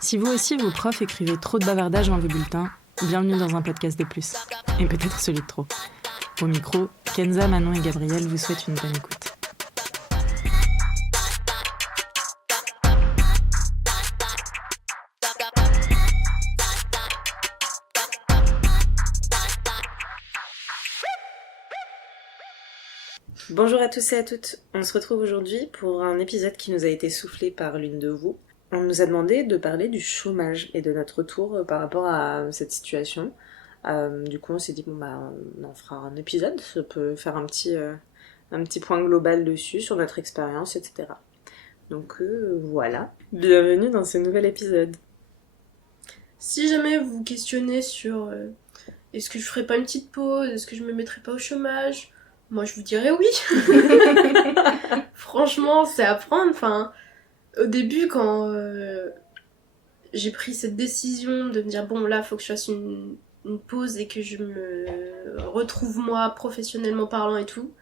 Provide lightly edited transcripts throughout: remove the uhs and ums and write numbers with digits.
Si vous aussi, vos profs écrivaient trop de bavardages dans vos bulletins, bienvenue dans un podcast de plus. Et peut-être celui de trop. Au micro, Kenza, Manon et Gabriel vous souhaitent une bonne écoute. Bonjour à tous et à toutes. On se retrouve aujourd'hui pour un épisode qui nous a été soufflé par l'une de vous. On nous a demandé de parler du chômage et de notre retour par rapport à cette situation. Du coup, on s'est dit, on en fera un épisode, ça peut faire un petit point global dessus, sur notre expérience, etc. Donc voilà, bienvenue dans ce nouvel épisode. Si jamais vous vous questionnez sur est-ce que je ferais pas une petite pause, est-ce que je me mettrais pas au chômage, moi je vous dirais oui. Franchement, c'est à prendre. Enfin, au début, quand j'ai pris cette décision de me dire bon là, faut que je fasse une pause et que je me retrouve moi professionnellement parlant et tout,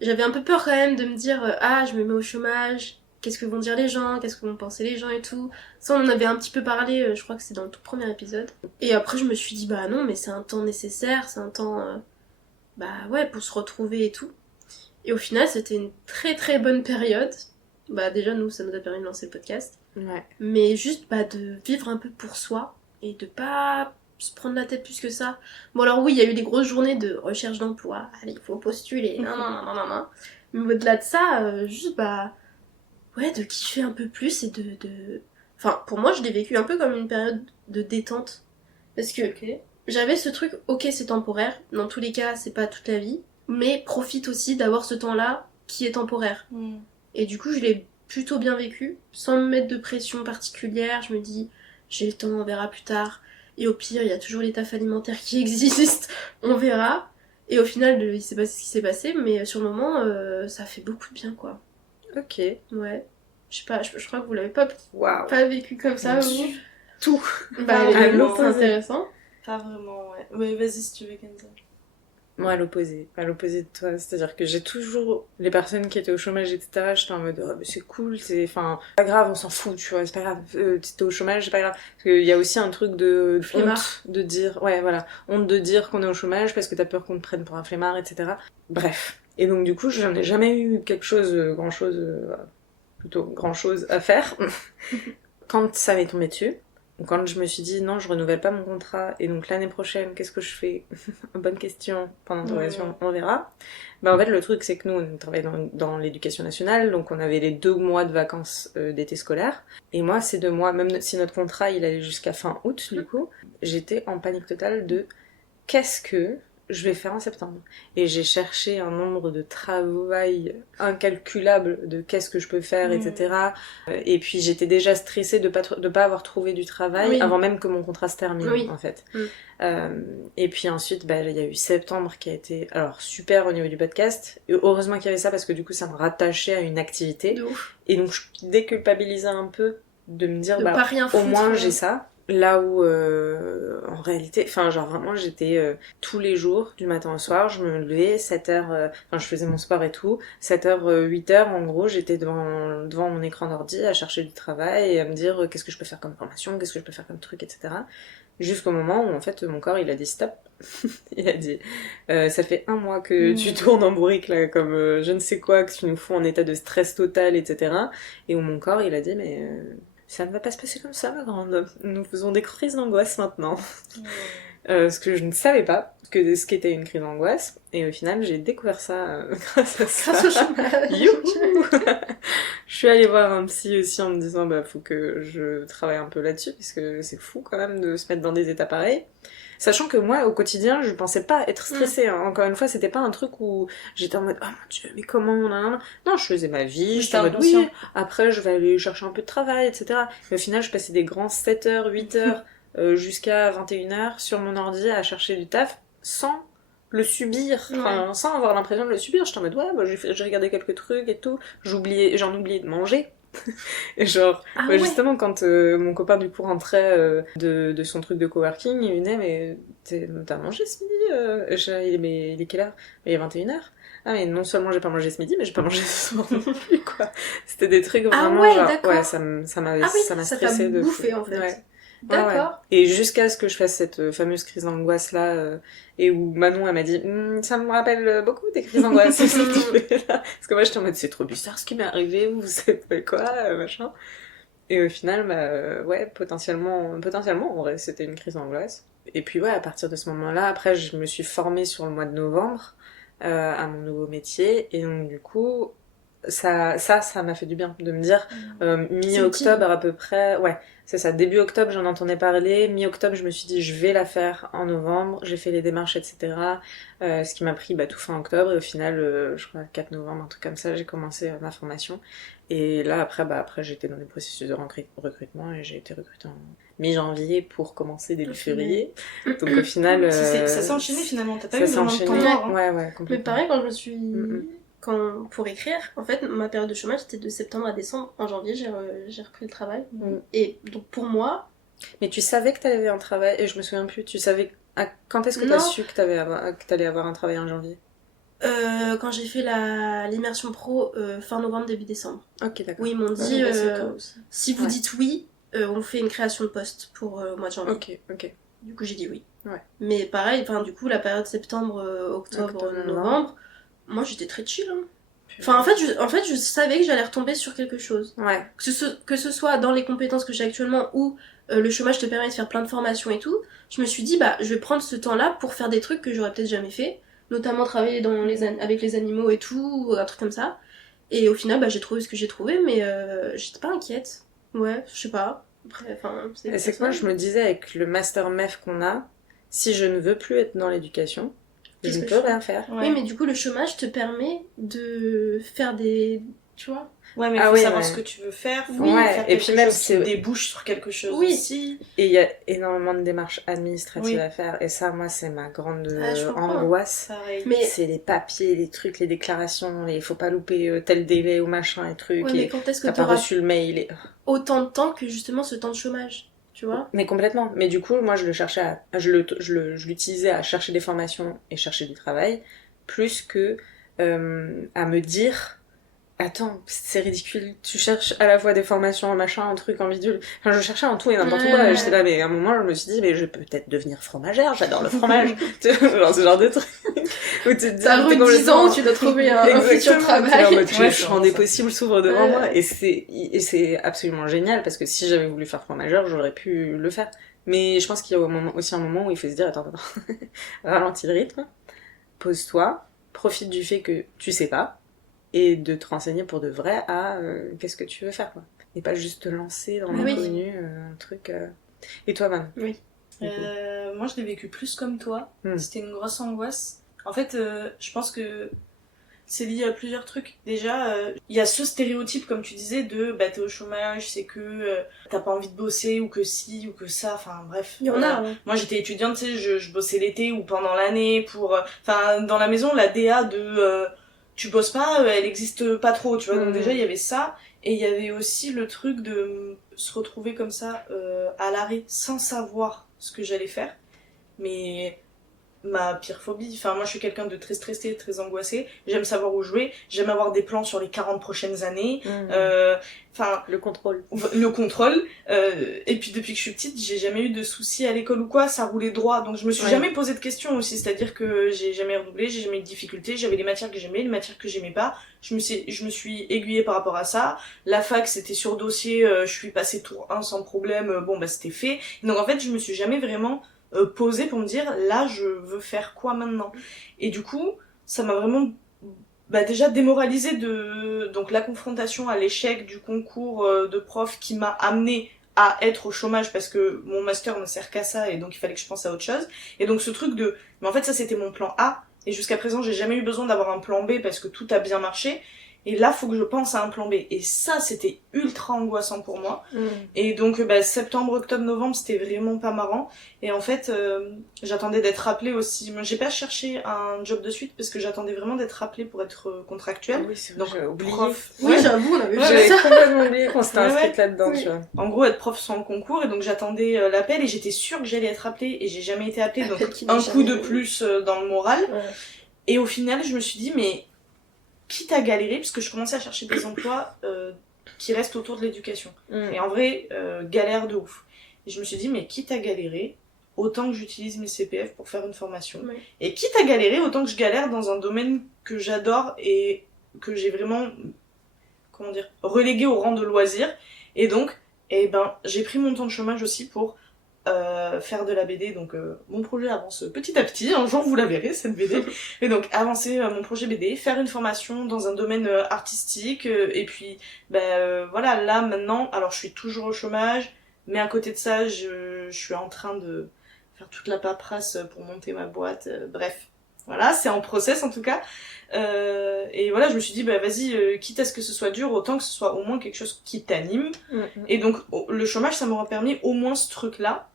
j'avais un peu peur quand même de me dire ah, je me mets au chômage. Qu'est-ce que vont dire les gens, qu'est-ce que vont penser les gens et tout. Ça, on en avait un petit peu parlé, je crois que c'est dans le tout premier épisode. Et après, je me suis dit, bah non, mais c'est un temps nécessaire, c'est un temps, pour se retrouver et tout. Et au final, c'était une très très bonne période. Bah déjà, nous, ça nous a permis de lancer le podcast. Ouais. Mais juste, de vivre un peu pour soi et de pas se prendre la tête plus que ça. Bon alors oui, il y a eu des grosses journées de recherche d'emploi. Allez, il faut postuler, non. Mais au-delà de ça, juste, de kiffer un peu plus et de... Enfin, pour moi, je l'ai vécu un peu comme une période de détente. Parce que j'avais ce truc, ok, c'est temporaire. Dans tous les cas, c'est pas toute la vie. Mais profite aussi d'avoir ce temps-là qui est temporaire. Et du coup, je l'ai plutôt bien vécu. Sans me mettre de pression particulière. Je me dis, j'ai le temps, on verra plus tard. Et au pire, il y a toujours les tafs alimentaires qui existent. On verra. Et au final, il s'est passé ce qui s'est passé. Mais sur le moment, ça fait beaucoup de bien, quoi. Ok. Ouais. Je sais pas, je crois que vous l'avez pas vécu comme ça, vous. Tout. C'est intéressant. Pas vraiment, ouais. Ouais, vas-y si tu veux, Kenza. Moi, à l'opposé de toi. C'est-à-dire que j'ai toujours... Les personnes qui étaient au chômage, etc., j'étais en mode, oh, mais c'est cool, c'est... Enfin, pas grave, on s'en fout, tu vois, c'est pas grave. T'es au chômage, c'est pas grave. Parce qu'il y a aussi un truc de honte de dire... Ouais, voilà. Honte de dire qu'on est au chômage parce que t'as peur qu'on te prenne pour un flemmard, etc. Bref. Et donc, du coup, j'en ai jamais eu plutôt grand-chose à faire. Quand ça m'est tombé dessus, quand je me suis dit non, je renouvelle pas mon contrat et donc l'année prochaine, qu'est-ce que je fais? Bonne question, point d'interrogation, on verra. En fait, le truc, c'est que nous, on travaillait dans l'éducation nationale, donc on avait les 2 mois de vacances d'été scolaire. Et moi, ces 2 mois, même si notre contrat, il allait jusqu'à fin août, du coup, j'étais en panique totale de qu'est-ce que je vais faire en septembre. Et j'ai cherché un nombre de travail incalculable de qu'est-ce que je peux faire, etc. Et puis j'étais déjà stressée de pas avoir trouvé du travail avant même que mon contrat se termine, en fait. Et puis ensuite, il y a eu septembre qui a été super au niveau du podcast. Et heureusement qu'il y avait ça parce que du coup, ça me rattachait à une activité. Et donc, je déculpabilisais un peu de me dire, au moins j'ai ça. Là où, en réalité, vraiment, j'étais tous les jours, du matin au soir, je me levais, 7h, je faisais mon sport et tout, 7h, 8h, en gros, j'étais devant mon écran d'ordi à chercher du travail et à me dire qu'est-ce que je peux faire comme formation, qu'est-ce que je peux faire comme truc, etc. Jusqu'au moment où, en fait, mon corps, il a dit stop. Il a dit, ça fait 1 mois que tu tournes en bourrique, là, comme je ne sais quoi, que tu nous fous en état de stress total, etc. Et où mon corps, il a dit, mais... ça ne va pas se passer comme ça, ma grande. Nous faisons des crises d'angoisse maintenant. Ce que je ne savais pas, ce qu'était une crise d'angoisse. Et au final, j'ai découvert ça grâce à ça. Grâce au chômage. Youhou. Je suis allée voir un psy aussi en me disant, faut que je travaille un peu là-dessus, parce que c'est fou quand même de se mettre dans des états pareils. Sachant que moi, au quotidien, je pensais pas être stressée. Encore une fois, c'était pas un truc où j'étais en mode oh mon dieu, mais comment non, je faisais ma vie, j'étais en mode oui, après je vais aller chercher un peu de travail, etc. Mais au final, je passais des grands 7h, 8h jusqu'à 21h sur mon ordi à chercher du taf sans le subir, sans avoir l'impression de le subir. J'étais en mode j'ai regardé quelques trucs et tout, j'en oubliais de manger. Et justement quand mon copain du coup rentrait de son truc de coworking, il venait mais t'as mangé ce midi? Il est quelle heure? Il est 21h. Ah mais non seulement j'ai pas mangé ce midi, mais j'ai pas mangé ce soir non plus, quoi. C'était des trucs Ah vraiment ouais, genre... d'accord. Ouais, ça m'a Ah oui, ça m'a ça t'a stressée de fou. bouffé, en fait. Ouais. D'accord. Ouais, ouais. Et jusqu'à ce que je fasse cette fameuse crise d'angoisse là, et où Manon elle m'a dit ça me rappelle beaucoup des crises d'angoisse. C'est ce que tu fais là. Parce que moi j'étais en mode c'est trop bizarre ce qui m'est arrivé, vous savez pas quoi, machin. Et au final, ouais, potentiellement, en vrai, c'était une crise d'angoisse. Et puis ouais, à partir de ce moment-là, après, je me suis formée sur le mois de novembre à mon nouveau métier. Et donc du coup, ça m'a fait du bien de me dire mi-octobre à peu près, ouais, c'est ça, début octobre j'en entendais parler, mi-octobre je me suis dit je vais la faire en novembre, j'ai fait les démarches etc, ce qui m'a pris tout fin octobre et au final je crois 4 novembre un truc comme ça j'ai commencé ma formation et là après j'étais dans des processus de recrutement et j'ai été recrutée en mi-janvier pour commencer début février, donc au final ça s'est enchaîné finalement, t'as pas eu ça s'est vraiment de temps enchaîné, mort, hein. ouais Mais complètement. pareil, quand je me suis... pour écrire, en fait, ma période de chômage c'était de septembre à décembre. En janvier, j'ai repris le travail. Et donc pour moi... Mais tu savais que t'avais un travail, et je me souviens plus, tu savais... Quand est-ce que Non. t'as su que t'allais avoir un travail en janvier? Quand j'ai fait l'immersion pro fin novembre, début décembre. Ok, d'accord. Oui, ils m'ont Ouais, dit, bah, c'est le cas aussi. si vous Ouais. dites oui, on fait une création de poste pour le mois de janvier. Ok. Du coup, j'ai dit oui. Ouais. Mais pareil, enfin, du coup, la période septembre, octobre, Octobre, novembre, moi j'étais très chill. Hein. Enfin, en fait, je savais que j'allais retomber sur quelque chose. Ouais. Que ce soit dans les compétences que j'ai actuellement ou le chômage te permet de faire plein de formations et tout, je me suis dit, je vais prendre ce temps-là pour faire des trucs que j'aurais peut-être jamais fait, notamment travailler avec les animaux et tout, ou un truc comme ça. Et au final, j'ai trouvé ce que j'ai trouvé, mais j'étais pas inquiète. Ouais, je sais pas. Après, enfin, Et c'est que moi, je me disais, avec le master MEF qu'on a, si je ne veux plus être dans l'éducation, je Qu'est-ce ne que peux je fais rien faire. Ouais. Oui, mais du coup, le chômage te permet de faire des... Tu vois? Ouais, mais Ah faut ouais, savoir ouais. ce que tu veux faire, faut Ouais, faire et quelque puis même, chose qui c'est- débouche sur quelque chose Oui. aussi. Et il y a énormément de démarches administratives Oui. à faire, et ça, moi, c'est ma grande Je comprends. angoisse. Pareil. Mais, C'est les papiers, les trucs, les déclarations, il faut pas louper tel délai ou machin et trucs, ouais, mais et quand est-ce que t'as pas t'auras reçu le mail. autant de temps que justement ce temps de chômage? Tu vois? Mais complètement. Mais du coup, moi, je le cherchais je l'utilisais à chercher des formations et chercher du travail, plus que à me dire, attends, c'est ridicule, tu cherches à la fois des formations, un machin, un truc, un bidule. Enfin, je cherchais en tout et n'importe quoi. Et j'étais là, mais à un moment, je me suis dit, mais je peux peut-être devenir fromagère, j'adore le fromage. Tu vois, genre ce genre de truc. Où tu te dis, T'as t'es 10 ans, tu dois trouver un futur Exactement, travail. t'es en mode, Ouais, le c'est champ vraiment des ça. possibles s'ouvre devant Ouais. moi. Et c'est absolument génial parce que si j'avais voulu faire fromagère, j'aurais pu le faire. Mais je pense qu'il y a aussi un moment où il faut se dire, attends, ralentis le rythme, pose-toi, profite du fait que tu sais pas, et de te renseigner pour de vrai à qu'est-ce que tu veux faire, quoi. Et pas juste te lancer dans Oui. l'inconnu, un truc... Et toi, Man? Oui. Moi, je l'ai vécu plus comme toi. Hmm. C'était une grosse angoisse. En fait, je pense que c'est lié à plusieurs trucs. Déjà, il y a ce stéréotype, comme tu disais, de t'es au chômage, c'est que t'as pas envie de bosser, ou que si, ou que ça, enfin bref. Il y en a, ouais. Moi, j'étais étudiante, tu sais, je bossais l'été ou pendant l'année pour... Enfin, dans la maison, la DA de... tu bosses pas, elle existe pas trop, tu vois. Donc déjà, il y avait ça. Et il y avait aussi le truc de se retrouver comme ça, à l'arrêt, sans savoir ce que j'allais faire. Mais ma pire phobie, enfin moi je suis quelqu'un de très stressé, très angoissé, j'aime savoir où jouer, j'aime avoir des plans sur les 40 prochaines années, enfin Le contrôle. le contrôle, et puis depuis que je suis petite, j'ai jamais eu de soucis à l'école ou quoi, ça roulait droit, donc je me suis Ouais. jamais posé de questions aussi, c'est-à-dire que j'ai jamais redoublé, j'ai jamais eu de difficultés, j'avais les matières que j'aimais, les matières que j'aimais pas, je me suis aiguillée par rapport à ça, la fac c'était sur dossier, je suis passée tour 1 sans problème, c'était fait, donc en fait je me suis jamais vraiment posée pour me dire là je veux faire quoi maintenant, et du coup ça m'a vraiment déjà démoralisée de donc la confrontation à l'échec du concours de prof qui m'a amenée à être au chômage parce que mon master ne sert qu'à ça et donc il fallait que je pense à autre chose, et donc ce truc de mais en fait ça c'était mon plan A et jusqu'à présent j'ai jamais eu besoin d'avoir un plan B parce que tout a bien marché, et là faut que je pense à un plan B, et ça c'était ultra angoissant pour moi. Et donc septembre, octobre, novembre c'était vraiment pas marrant, et en fait j'attendais d'être rappelée aussi. Moi j'ai pas cherché un job de suite parce que j'attendais vraiment d'être rappelée pour être contractuelle. Oui, c'est Donc j'ai oublié. prof, Oui, ouais. j'avoue, on avait vu J'avais ça. complètement oublié qu'on s'était Ouais, inscrite ouais. là-dedans, Oui. tu vois. En gros être prof sans le concours, et donc j'attendais l'appel et j'étais sûre que j'allais être appelée et j'ai jamais été appelée, donc Appel qui n'a un coup jamais de eu. plus dans le moral. Ouais. Et au final je me suis dit mais quitte à galérer, puisque je commençais à chercher des emplois qui restent autour de l'éducation. Et en vrai, galère de ouf. Et je me suis dit, mais quitte à galérer, autant que j'utilise mes CPF pour faire une formation. Ouais. Et quitte à galérer, autant que je galère dans un domaine que j'adore et que j'ai vraiment, comment dire, relégué au rang de loisir. Et donc, j'ai pris mon temps de chômage aussi pour faire de la BD. Donc, mon projet avance petit à petit. Un jour, vous la verrez, cette BD. Et donc, avancer mon projet BD, faire une formation dans un domaine artistique. Et puis, voilà, là, maintenant, alors je suis toujours au chômage, mais à côté de ça, je suis en train de faire toute la paperasse pour monter ma boîte. Bref, voilà, c'est en process en tout cas. Et voilà, je me suis dit, vas-y, quitte à ce que ce soit dur, autant que ce soit au moins quelque chose qui t'anime. Et donc, le chômage, ça m'aura permis au moins ce truc-là.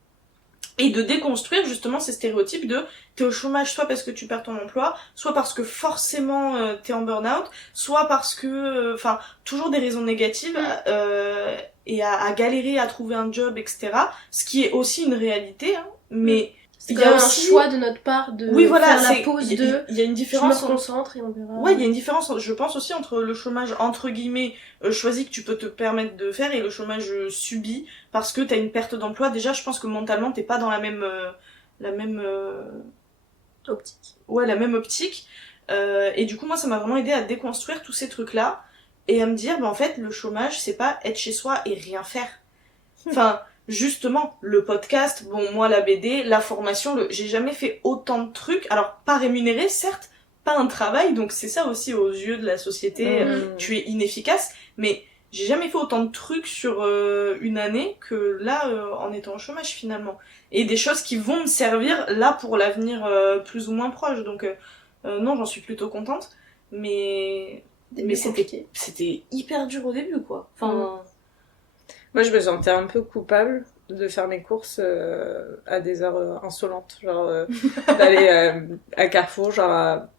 Et de déconstruire justement ces stéréotypes de t'es au chômage soit parce que tu perds ton emploi, soit parce que forcément t'es en burn-out, soit parce que... Enfin, toujours des raisons négatives et à galérer à trouver un job, etc. Ce qui est aussi une réalité, hein, mais... C'est quand même un choix de notre part de faire la pause de... Il y a une différence... Je me concentre et on verra. Ouais, il y a une différence, je pense aussi, entre le chômage, entre guillemets, choisi que tu peux te permettre de faire et le chômage subi parce que t'as une perte d'emploi. Déjà, je pense que mentalement, t'es pas dans la même optique. Ouais, la même optique. Et du coup, moi, ça m'a vraiment aidé à déconstruire tous ces trucs-là et à me dire, en fait, le chômage, c'est pas être chez soi et rien faire. Enfin... Justement, le podcast, bon, moi, la BD, la formation, j'ai jamais fait autant de trucs. Alors, pas rémunéré, certes, pas un travail, donc c'est ça aussi aux yeux de la société, tu es inefficace, mais j'ai jamais fait autant de trucs sur une année que là, en étant au chômage, finalement. Et des choses qui vont me servir, là, pour l'avenir plus ou moins proche. Donc, non, j'en suis plutôt contente, mais c'était hyper dur au début, quoi. Enfin... Moi, je me sentais un peu coupable de faire mes courses à des heures insolentes. Genre, d'aller à Carrefour, genre à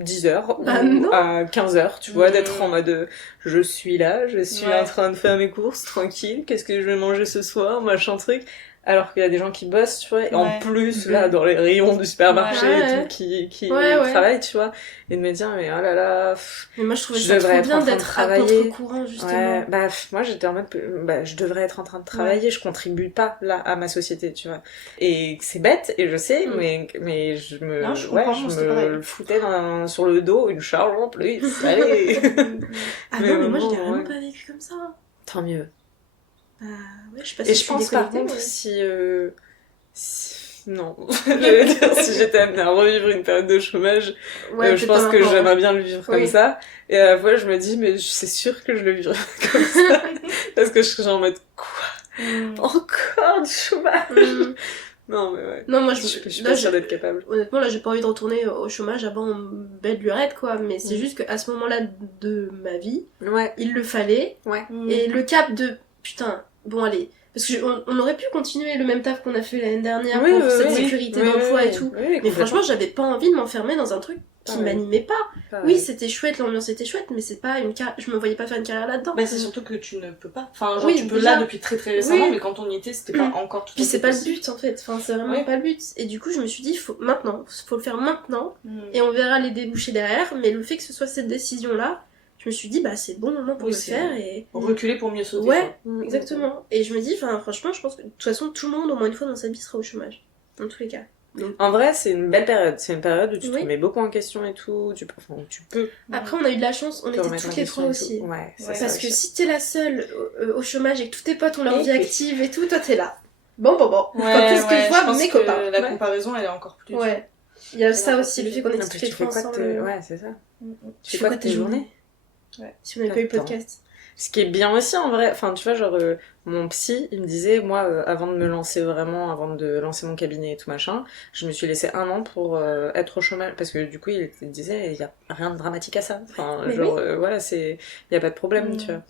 10h ou à 15h, tu vois, d'être en mode je suis là, je suis en train de faire mes courses, tranquille, qu'est-ce que je vais manger ce soir, machin truc. Alors qu'il y a des gens qui bossent, tu vois, et en plus, là, dans les rayons du supermarché et tout, qui travaillent, tu vois, et de me dire, mais oh là là, mais moi, je trouvais ça trop bien d'être à contre-courant, justement. Ouais, moi, j'étais en mode, je devrais être en train de travailler, je contribue pas, là, à ma société, tu vois. Et c'est bête, et je sais, mais je me le foutais sur le dos, une charge en plus, allez. Mais moi, je l'ai vraiment pas vécu comme ça. Tant mieux. Ouais, je et je pense par contre si non j'allais dire si j'étais amenée à revivre une période de chômage je pense que j'aimerais bien le vivre comme ça et à la fois je me dis mais c'est sûr que je le vivrais comme ça parce que je serais en mode quoi encore du chômage non mais ouais non moi je suis pas sûre d'être capable. Honnêtement là j'ai pas envie de retourner au chômage avant belle lurette quoi, mais c'est juste qu'à ce moment là de ma vie il le fallait et le cap de putain bon allez parce qu'on aurait pu continuer le même taf qu'on a fait l'année dernière pour cette sécurité d'emploi et tout mais franchement j'avais pas envie de m'enfermer dans un truc qui m'animait pas. Oui c'était chouette, l'ambiance était chouette, mais c'est pas une je me voyais pas faire une carrière là-dedans. Bah c'est surtout que tu ne peux pas, enfin genre tu peux là depuis très très récemment mais quand on y était c'était pas encore tout à fait. Puis c'est pas le but en fait, enfin c'est vraiment pas le but, et du coup je me suis dit faut le faire maintenant et on verra les débouchés derrière, mais le fait que ce soit cette décision là je me suis dit c'est le bon moment pour le faire et reculer pour mieux sauter exactement, et je me dis franchement je pense que de toute façon tout le monde au moins une fois dans sa vie sera au chômage dans tous les cas. Donc... En vrai, c'est une belle période. C'est une période où tu te remets beaucoup en question et tout. Tu peux. Après, on a eu de la chance, on était toutes les trois aussi. Parce que si t'es la seule au chômage et que tous tes potes ont leur vie active et tout, toi t'es là. Bon. Quand est-ce que je vois mes copains la comparaison, elle est encore plus. Ouais. Il y a ça aussi, le fait qu'on est toutes les trois ensemble. Ouais, c'est ça. Tu fais quoi de tes journées? Si on n'avait pas eu le podcast. Ce qui est bien aussi en vrai, enfin tu vois genre mon psy il me disait moi avant de me lancer vraiment, avant de lancer mon cabinet et tout machin, je me suis laissé 1 an pour être au chômage parce que du coup il disait il y a rien de dramatique à ça, enfin voilà c'est il y a pas de problème tu vois.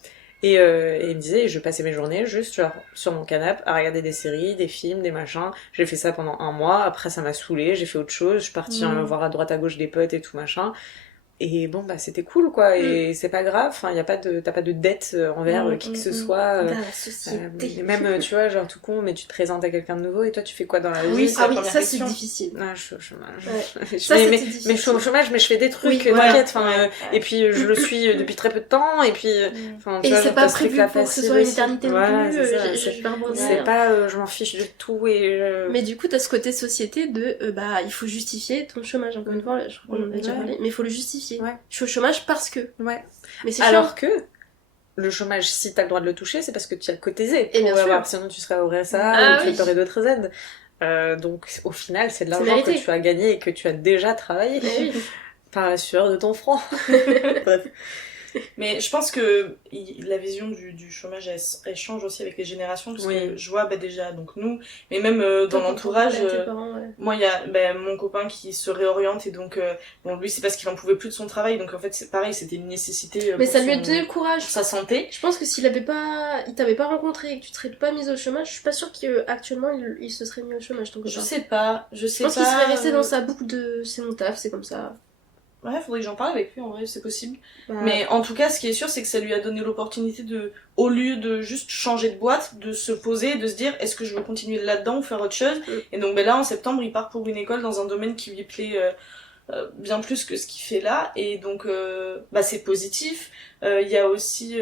Et il me disait je passais mes journées juste genre sur mon canapé à regarder des séries, des films, des machins. J'ai fait ça pendant 1 mois, après ça m'a saoulée, j'ai fait autre chose, je suis partie voir à droite à gauche des potes et tout machin. Et bon, bah c'était cool quoi, et c'est pas grave, enfin, t'as pas de dette envers qui que ce soit. Dans la société. Et même, tu vois, genre tout con, mais tu te présentes à quelqu'un de nouveau et toi tu fais quoi dans la vie? Oui, c'est la première ça question. c'est difficile. Ah, je suis au chômage. Ouais. Ça, c'était mais difficile. je suis au chômage, mais je fais des trucs, Oui, t'inquiète. voilà. Enfin, et puis je le suis depuis très peu de temps, et puis. Enfin, tu Et vois, c'est genre, pas t'as ce prévu truc-là pour que ce facile soit une aussi. éternité Voilà, non plus. c'est ça, Je vais rebondir. c'est pas je m'en fiche de tout et. Mais du coup, t'as ce côté société de bah il faut justifier ton chômage. Encore une fois, je crois qu'on en a déjà parlé, mais il faut le justifier. Ouais. Je suis au chômage parce que. Ouais. Mais c'est Alors chiant. que le chômage, si t'as le droit de le toucher, c'est parce que tu as cotisé. Et bien pour sûr. avoir, sinon tu serais au RSA Ah ou oui. tu aurais d'autres aides. Donc au final, c'est de C'est l'argent que mérité. tu as gagné et que tu as déjà travaillé Eh oui. par la sueur de ton front. Bref. Mais je pense que la vision du chômage, elle change aussi avec les générations, parce Oui. que je vois déjà, donc nous, mais même dans Toi, quand l'entourage, t'en parles à tes parents, ouais. moi il y a mon copain qui se réoriente, et donc, bon, lui c'est parce qu'il en pouvait plus de son travail, donc en fait c'est pareil, c'était une nécessité Mais pour ça lui a donné le courage. pour sa santé. Je pense que s'il t'avait pas rencontré et que tu te serais pas mise au chômage, je suis pas sûre qu'actuellement il se serait mis au chômage. Donc, Je sais pas. Je pense qu'il serait resté dans sa boucle de c'est mon taf, c'est comme ça. Ouais, faudrait que j'en parle avec lui, en vrai, c'est possible. Bah, Mais en tout cas, ce qui est sûr, c'est que ça lui a donné l'opportunité de, au lieu de juste changer de boîte, de se poser, de se dire, est-ce que je veux continuer là-dedans ou faire autre chose? Et donc, ben là, en septembre, il part pour une école dans un domaine qui lui plaît bien plus que ce qu'il fait là. Et donc, bah, c'est positif. Il y a aussi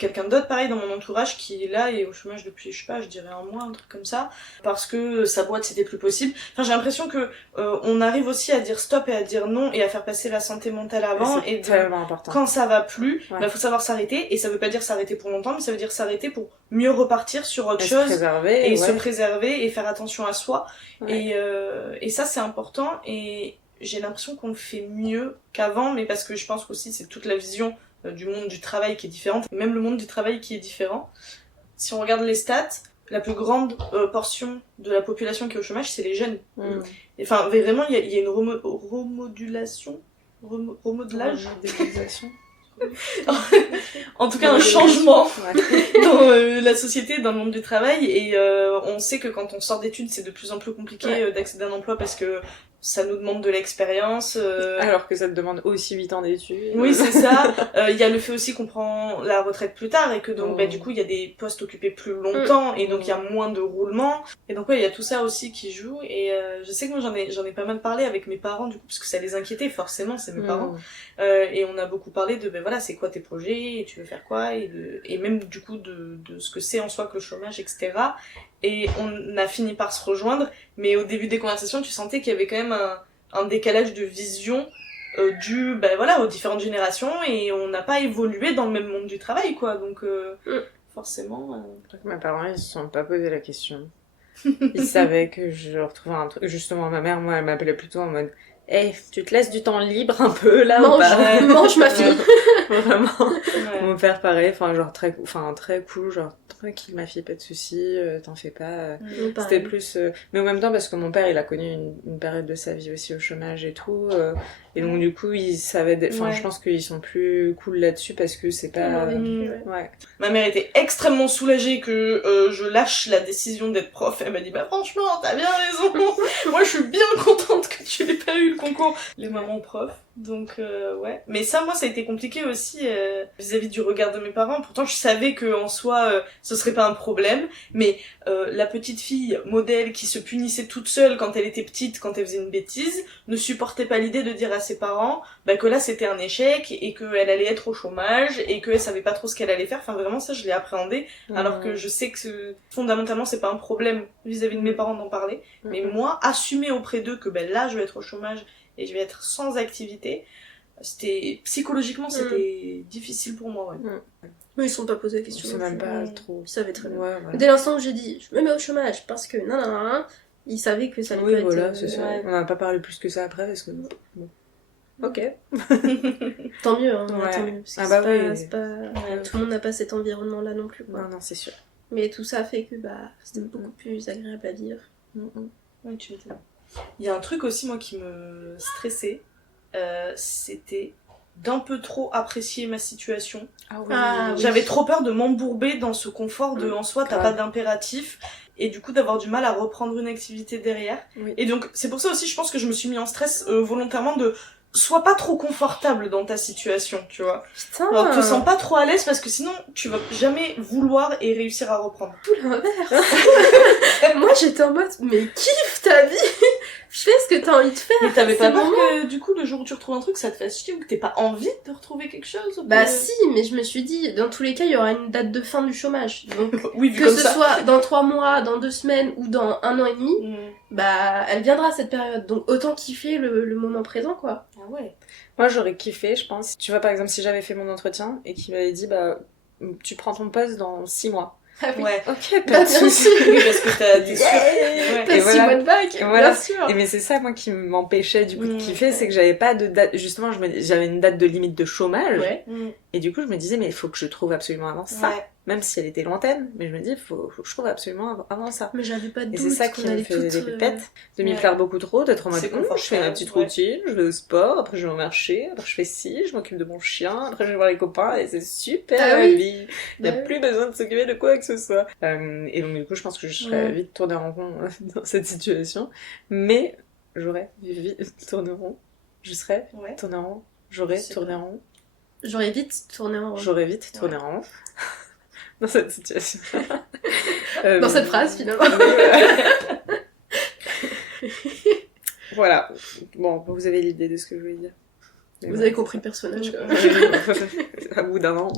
quelqu'un d'autre, pareil, dans mon entourage, qui là est au chômage depuis, je sais pas, je dirais un mois, un truc comme ça, parce que sa boîte, c'était plus possible. Enfin, j'ai l'impression que on arrive aussi à dire stop et à dire non et à faire passer la santé mentale avant. C'est Et tellement important. quand ça va plus, Ouais. bah, faut savoir s'arrêter. Et ça veut pas dire s'arrêter pour longtemps, mais ça veut dire s'arrêter pour mieux repartir sur autre Et se chose. préserver. Et ouais. se préserver et faire attention à soi. Ouais. Et ça, c'est important. Et j'ai l'impression qu'on le fait mieux qu'avant, mais parce que je pense qu'aussi c'est toute la vision du monde du travail qui est différente, et même le monde du travail qui est différent. Si on regarde les stats, la plus grande portion de la population qui est au chômage, c'est les jeunes. Mm. Enfin, vraiment, il y a une remodulation, remodelage, Modélisation. en tout cas un changement Ouais. dans la société, dans le monde du travail, et on sait que quand on sort d'études, c'est de plus en plus compliqué d'accéder à un emploi parce que ça nous demande de l'expérience. Alors que ça te demande aussi 8 ans d'études. Oui, c'est ça. Il y a le fait aussi qu'on prend la retraite plus tard et que donc bah, du coup il y a des postes occupés plus longtemps et donc il y a moins de roulement. Et donc ouais, il y a tout ça aussi qui joue. Et je sais que moi j'en ai pas mal parlé avec mes parents du coup parce que ça les inquiétait forcément, c'est mes parents. Et on a beaucoup parlé de ben voilà, c'est quoi tes projets et tu veux faire quoi et même du coup de ce que c'est en soi que le chômage, etc. Et on a fini par se rejoindre, mais au début des conversations, tu sentais qu'il y avait quand même un décalage de vision dû ben voilà, aux différentes générations, et on n'a pas évolué dans le même monde du travail, quoi. Donc forcément... Mes parents, ils se sont pas posé la question. Ils savaient que je retrouvais un truc. Justement, ma mère, moi, elle m'appelait plutôt en mode hey, tu te laisses du temps libre un peu là ou pas? Mange ma fille. Vraiment. Ouais. Mon père, pareil, enfin, genre très cool, genre tranquille, ma fille, pas de soucis, t'en fais pas. C'était plus. Mais en même temps, parce que mon père, il a connu une période de sa vie aussi au chômage et tout. Et donc, du coup, il savait. Enfin, Ouais. je pense qu'ils sont plus cool là-dessus parce que c'est pas. Ouais. Ma mère était extrêmement soulagée que je lâche la décision d'être prof. Elle m'a dit bah franchement t'as bien raison. Moi je suis bien contente que tu aies pas eu le concours. Les mamans profs. Donc ouais. Mais ça moi ça a été compliqué aussi vis-à-vis du regard de mes parents. Pourtant je savais que en soi ce serait pas un problème. Mais la petite fille modèle qui se punissait toute seule quand elle était petite, quand elle faisait une bêtise, ne supportait pas l'idée de dire à ses parents bah, que là c'était un échec et qu'elle allait être au chômage et qu'elle savait pas trop ce qu'elle allait faire. Enfin vraiment ça je l'ai appréhendé alors que je sais que fondamentalement c'est pas un problème vis-à-vis de mes parents d'en parler. Mais moi assumer auprès d'eux que ben là je vais être au chômage et je vais être sans activité, c'était psychologiquement c'était difficile pour moi. Mais ils se sont pas posé la question. C'est même pas trop. Ils savaient très bien. Ouais, voilà. Dès l'instant où j'ai dit je me mets au chômage parce que non, ils savaient que ça allait Oui, pas voilà, être. c'est ça. On n'a pas parlé plus que ça après parce que. Bon. Ok. Tant mieux, hein, Ouais. tant mieux. Parce que Ah bah oui. c'est pas... tout le monde n'a pas cet environnement-là non plus. Quoi. Non, c'est sûr. Mais tout ça fait que bah, c'était beaucoup plus agréable à vivre. Oui, tu m'étonnes. Il y a un truc aussi, moi, qui me stressait, c'était d'un peu trop apprécier ma situation. Ah oui. Ah, oui. J'avais trop peur de m'embourber dans ce confort de en soi, t'as grave. pas d'impératif, et du coup d'avoir du mal à reprendre une activité derrière. Oui. Et donc, c'est pour ça aussi, je pense que je me suis mis en stress volontairement de sois pas trop confortable dans ta situation, tu vois. Putain. Alors, te sens pas trop à l'aise parce que sinon, tu vas jamais vouloir et réussir à reprendre. Tout l'inverse. Moi, j'étais en mode, mais kiffe ta vie. Fais ce que t'as envie de faire. Mais t'avais pas c'est peur bon. que, du coup, le jour où tu retrouves un truc, ça te fasse chier ou que t'aies pas envie de retrouver quelque chose? Bah si, mais je me suis dit, dans tous les cas, il y aura une date de fin du chômage. Donc, Oui, vu que comme ce ça. soit dans 3 mois, dans 2 semaines ou dans 1 an et demi, Mm. bah elle viendra cette période. Donc autant kiffer le moment présent, quoi. Ah ouais. Moi, j'aurais kiffé, je pense. Tu vois, par exemple, si j'avais fait mon entretien et qu'il m'avait dit, bah, tu prends ton poste dans 6 mois. Ah oui. Ouais. Ok, Bah, pas de bien soucis. sûr. Oui, parce que t'es sûr. Yeah. Ouais. T'as Et 6 voilà. mois de bac, Et voilà. bien sûr. Et mais c'est ça, moi, qui m'empêchait, du coup, de Mm. kiffer, c'est que j'avais pas de date. Justement, j'avais une date de limite de chômage. Ouais. Mm. Et du coup, je me disais, mais il faut que je trouve absolument avant ça. Ouais. Même si elle était lointaine, mais je me dis, faut que je trouve absolument avant ça. Mais j'avais pas de Et doute c'est ça qu'on qui me allait faisait toutes, des pépettes, de m'y ouais. plaire beaucoup trop, d'être en mode, C'est je fais ma confortable, petite ouais. routine, je vais au sport, après je vais au marché, après je fais ci, je m'occupe de mon chien, après je vais voir les copains, et c'est super Ah la oui. vie. Il n'y a Ouais. plus besoin de s'occuper de quoi que ce soit. Et donc du coup, je pense que je serais Ouais. vite tournée en rond dans cette situation, mais j'aurais vite tourné en rond, je serais Ouais. tournée en rond, j'aurais C'est tourné en rond, J'aurais vite tourné en rond. j'aurais vite tourné en rond. Dans cette situation. Dans cette phrase, finalement. Voilà. Bon, vous avez l'idée de ce que je voulais dire. Mais Vous voilà. avez compris le personnage, quoi. À bout d'un an.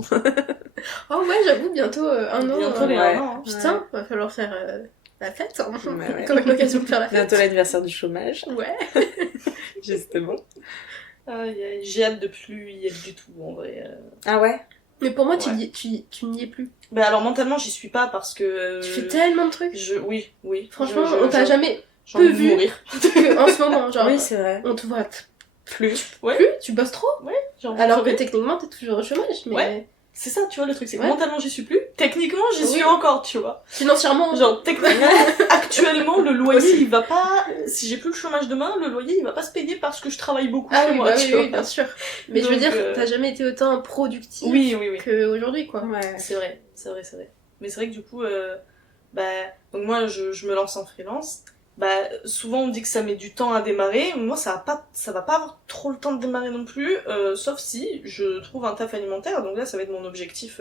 Oh ouais, j'avoue, bientôt 1 an. Bientôt les ouais. 1 an. Hein. Putain, va falloir faire la fête. Hein. Ouais, ouais. Comme une occasion de faire la fête. Bientôt l'anniversaire du chômage, Ouais. justement. J'ai hâte de plus y être du tout, en vrai. Ah ouais? Mais pour moi, Ouais. tu n'y es plus. Bah alors mentalement, j'y suis pas parce que... Tu fais tellement de trucs. Oui. Franchement, on t'a jamais j'ai envie peu de vu. mourir. que en ce moment. Genre, Oui, c'est vrai. on te voit Plus. Ouais. plus, tu bosses trop. J'ai envie de Alors que crever. techniquement, t'es toujours au chômage. Mais Ouais. C'est ça, tu vois, le truc, c'est que Ouais. mentalement, j'y suis plus. Techniquement, j'y Oui. suis encore, tu vois. financièrement, Genre, techniquement, actuellement, le loyer, il va pas... Si j'ai plus le chômage demain, le loyer, il va pas se payer parce que je travaille beaucoup Ah chez oui, moi, bah tu oui, vois. oui, bien sûr. Mais je veux Donc, dire, t'as jamais été autant productif Oui. qu'aujourd'hui, quoi. Ouais. C'est vrai. Mais c'est vrai que du coup, donc moi, je me lance en freelance. Bah, souvent on dit que ça met du temps à démarrer. Moi, ça va pas avoir trop le temps de démarrer non plus, sauf si je trouve un taf alimentaire. Donc là, ça va être mon objectif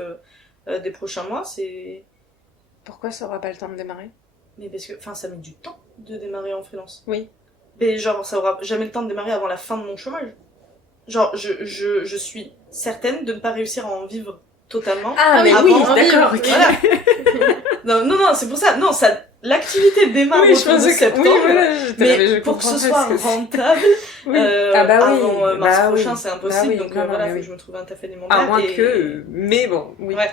des prochains mois. C'est... Pourquoi ça aura pas le temps de démarrer? Mais parce que, enfin, ça met du temps de démarrer en freelance. Oui. Mais genre, ça aura jamais le temps de démarrer avant la fin de mon chômage. Genre, je suis certaine de ne pas réussir à en vivre totalement. Ah, mais avant- oui, d'accord, ok. Voilà. non, c'est pour ça. Non, ça, l'activité démarre Oui, je autour de pensais que... septembre. Oui, voilà, Mais pour que ce soit rentable, Oui. Ah bah oui, avant mars bah oui. prochain, c'est impossible. Bah oui, donc non, non, voilà, mais faut oui. que je me trouve un taf alimentaire. À moins et... que... Mais bon, oui. Ouais.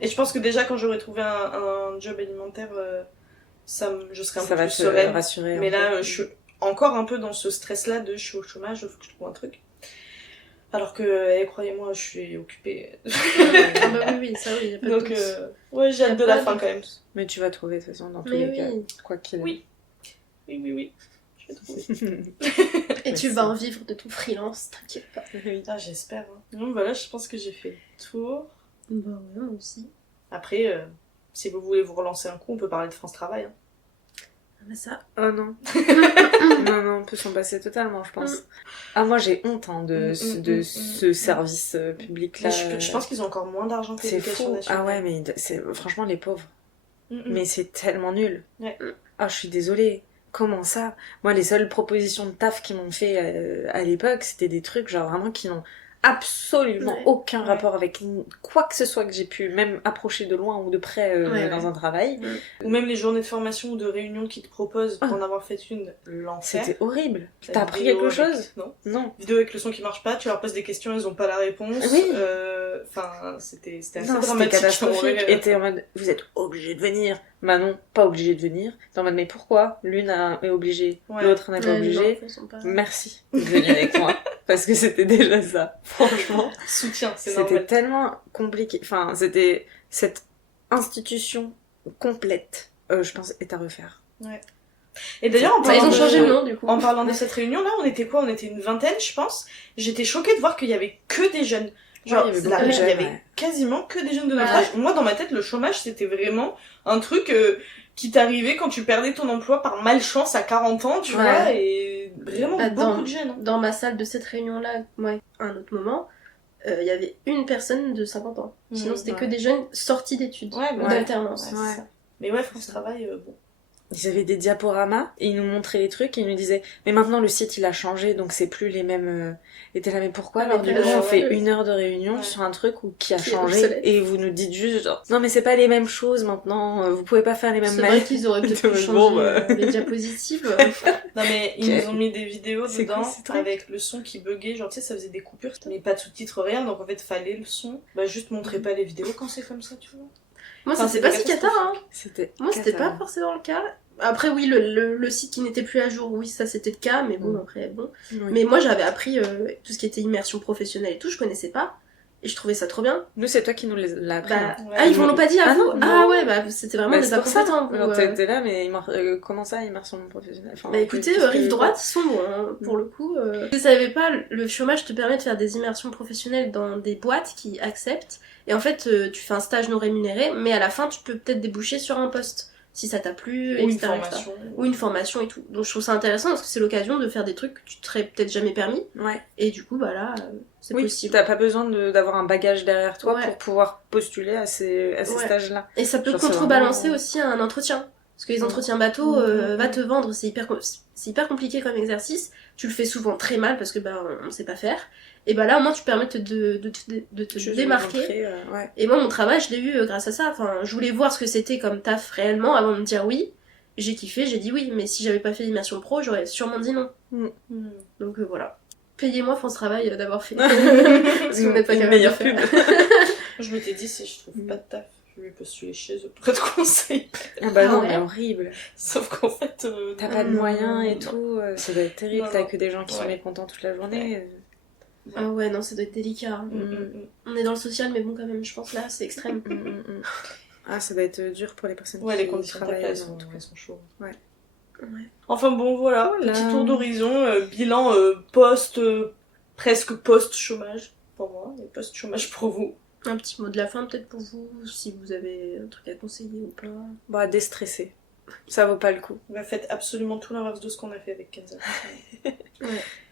Et je pense que déjà, quand j'aurai trouvé un job alimentaire, je serai un Ça peu va plus te sereine. rassurer. Mais un peu. là, je suis encore un peu dans ce stress-là de je suis au chômage, faut que je trouve un truc. Alors que, croyez-moi, je suis occupée. Ah bah oui, ça oui, y a pas de Donc, doute. ouais, j'ai Y a hâte de pas la de fin quand même. Mais tu vas trouver, de toute façon, dans tous Mais les cas. oui. Quoi qu'il Oui. Oui. Je vais trouver. Et tu Merci. vas en vivre de ton freelance, t'inquiète pas. Oui. Ah, j'espère. Hein. Donc voilà, je pense que j'ai fait le tour. Bah ouais, moi aussi. Après, si vous voulez vous relancer un coup, on peut parler de France Travail. Hein. Ah bah ça. Oh non. non, on peut s'en passer totalement, je pense. Ah, moi j'ai honte de ce service public-là. Mais je pense qu'ils ont encore moins d'argent que C'est l'éducation fou. nationale. Ah ouais, mais c'est franchement les pauvres. Mm, mm. Mais c'est tellement nul. Ouais. Ah, je suis désolée. Comment ça? Moi, les seules propositions de taf qu'ils m'ont fait à l'époque, c'était des trucs genre vraiment qui n'ont absolument Ouais. aucun Ouais. rapport avec quoi que ce soit que j'ai pu même approcher de loin ou de près Ouais, dans ouais. un travail. Ou même les journées de formation ou de réunion qu'ils te proposent pour Ah. en avoir fait une, l'enfer. C'était horrible. La T'as appris vidéo quelque avec- chose? Non. Non. Vidéo avec le son qui marche pas, tu leur poses des questions, elles ont pas la réponse. Oui. Enfin, c'était assez Non, c'était dramatique. catastrophique. en vrai. Et t'es en mode, vous êtes obligé de venir. Bah non, pas obligé de venir. T'es en mode, mais pourquoi? L'une est obligée, Ouais. l'autre n'est pas Ouais, les obligée. enfants sont pas- Merci de venir avec moi. Parce que c'était déjà ça. Franchement. Soutien, c'est C'était normal. tellement compliqué. Enfin, c'était cette institution complète, je pense, est à refaire. Et d'ailleurs, en Bah, ils parlant ont de- changé le nom du coup. En parlant de cette réunion-là, on était quoi? On était une vingtaine, je pense. J'étais choquée de voir qu'il y avait que des jeunes. Genre, Ouais, il y avait la- beaucoup de il y jeunes, avait ouais. quasiment que des jeunes de notre Ouais. âge. Moi, dans ma tête, le chômage, c'était vraiment un truc qui t'arrivait quand tu perdais ton emploi par malchance à 40 ans, tu Ouais. vois, et vraiment Bah, beaucoup de jeunes. Hein. Dans ma salle de cette réunion-là, ouais, à un autre moment, il y avait une personne de 50 ans. Sinon, c'était que des jeunes sortis d'études, Ouais, ou d'alternance. Ouais, c'est ça. Mais ouais, France Travail, bon. Ils avaient des diaporamas et ils nous montraient les trucs et ils nous disaient mais maintenant le site il a changé donc c'est plus les mêmes. Et t'es là mais pourquoi alors du coup on fait 1 heure de réunion sur un truc qui a changé et vous nous dites juste genre non mais c'est pas les mêmes choses maintenant, vous pouvez pas faire les mêmes C'est vrai qu'ils auraient peut-être pu changer les diapositives. Non mais ils nous ont mis des vidéos dedans avec le son qui buguait, genre tu sais ça faisait des coupures mais pas de sous-titres rien donc en fait fallait le son. Bah juste montrer pas les vidéos quand c'est comme ça tu vois. Moi c'est pas si cata hein. Moi c'était cata. pas forcément le cas. Après oui le site qui n'était plus à jour oui ça c'était le cas mais bon après bon. Oui. Mais moi j'avais appris tout ce qui était immersion professionnelle et tout je connaissais pas et je trouvais ça trop bien. Nous c'est toi qui nous l'a appris. Bah, ah ils vous l'ont pas dit à vous non. Ah ouais bah c'était vraiment des incompétents. T'étais là mais comment ça immersion professionnelle enfin, bah écoutez rive droite ils sont bons hein, pour le coup. Si vous savez pas le chômage te permet de faire des immersions professionnelles dans des boîtes qui acceptent et en fait tu fais un stage non rémunéré mais à la fin tu peux peut-être déboucher sur un poste. Si ça t'a plu, ou etc. Une formation. Ou une formation et tout. Donc je trouve ça intéressant parce que c'est l'occasion de faire des trucs que tu t'aurais peut-être jamais permis. Ouais. Et du coup, bah là, c'est possible. T'as pas besoin d'avoir un bagage derrière toi pour pouvoir postuler à ces stages-là. Et ça peut contrebalancer aussi un entretien. Parce que les entretiens bateau, va te vendre, c'est hyper compliqué comme exercice. Tu le fais souvent très mal parce que bah on sait pas faire. Et bah là au moins tu permets de te démarquer. Et moi mon travail je l'ai eu grâce à ça. Enfin je voulais voir ce que c'était comme taf réellement avant de me dire oui. J'ai kiffé, j'ai dit oui. Mais si j'avais pas fait l'immersion pro j'aurais sûrement dit non. Donc voilà. Payez-moi France Travail d'avoir fait. Parce que vous n'êtes pas capable de faire. Je m'étais dit si je trouve pas de taf. Je vais postuler chez eux pour être conseil. Ah bah non, mais horrible. Sauf qu'en fait... t'as pas de moyens et tout, ça doit être terrible, t'as que des gens qui sont mécontents toute la journée. Ah ouais, non, ça doit être délicat. On est dans le social, mais bon, quand même, je pense là, c'est extrême. Ah, ça doit être dur pour les personnes qui les conditions de travail sont chaudes. Ouais. Enfin bon, voilà, petit tour d'horizon, bilan presque post-chômage pour moi, et post-chômage pour vous. Un petit mot de la fin peut-être pour vous, si vous avez un truc à conseiller ou pas. Bah, déstresser. Ça vaut pas le coup. Bah, faites absolument tout l'inverse de ce qu'on a fait avec Kenza.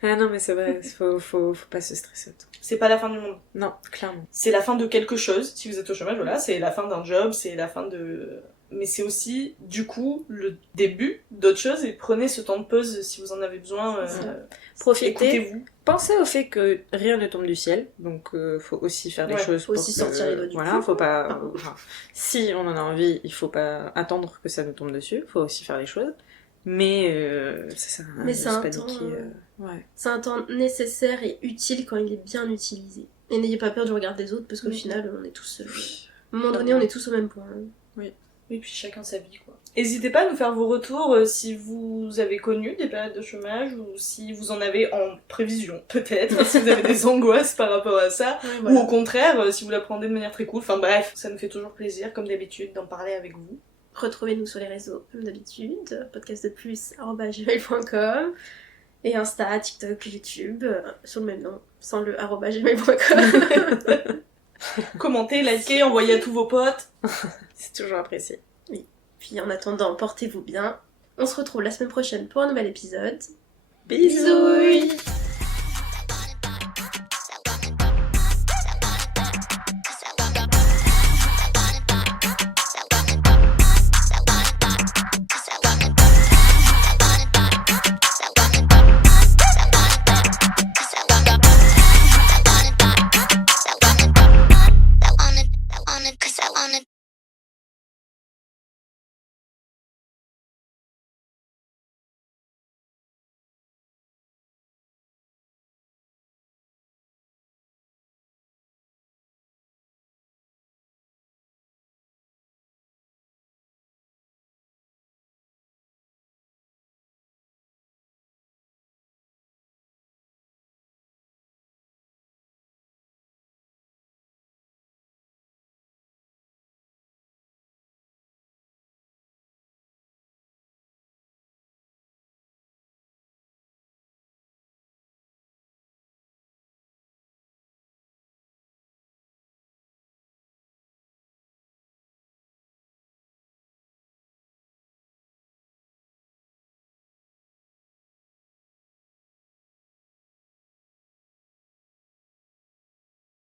Ah non, mais c'est vrai, faut pas se stresser. C'est pas la fin du monde. Non, clairement. C'est la fin de quelque chose, si vous êtes au chômage, voilà, c'est la fin d'un job, c'est la fin de... Mais c'est aussi, du coup, le début d'autres choses, et prenez ce temps de pause si vous en avez besoin. Profitez. Écoutez-vous. Pensez au fait que rien ne tombe du ciel, donc faut aussi faire des choses. Faut aussi sortir les doigts du cul. Faut pas. Si on en a envie, il faut pas attendre que ça nous tombe dessus. Faut aussi faire des choses. Mais ça sert à rien de se paniquer. C'est un temps nécessaire et utile quand il est bien utilisé. Et n'ayez pas peur du regard des autres parce qu'au final, on est tous. À un moment donné, on est tous au même point. Oui. Et puis chacun sa vie, quoi. N'hésitez pas à nous faire vos retours si vous avez connu des périodes de chômage ou si vous en avez en prévision, peut-être, si vous avez des angoisses par rapport à ça, ou au contraire, si vous l'apprenez de manière très cool. Enfin bref, ça nous fait toujours plaisir, comme d'habitude, d'en parler avec vous. Retrouvez-nous sur les réseaux, comme d'habitude, podcastdeplus@gmail.com et Insta, TikTok, YouTube, sur le même nom, sans le @gmail.com. Commentez, likez, envoyez à tous vos potes. C'est toujours apprécié. Oui. Puis en attendant, portez-vous bien. On se retrouve la semaine prochaine pour un nouvel épisode. Bisous.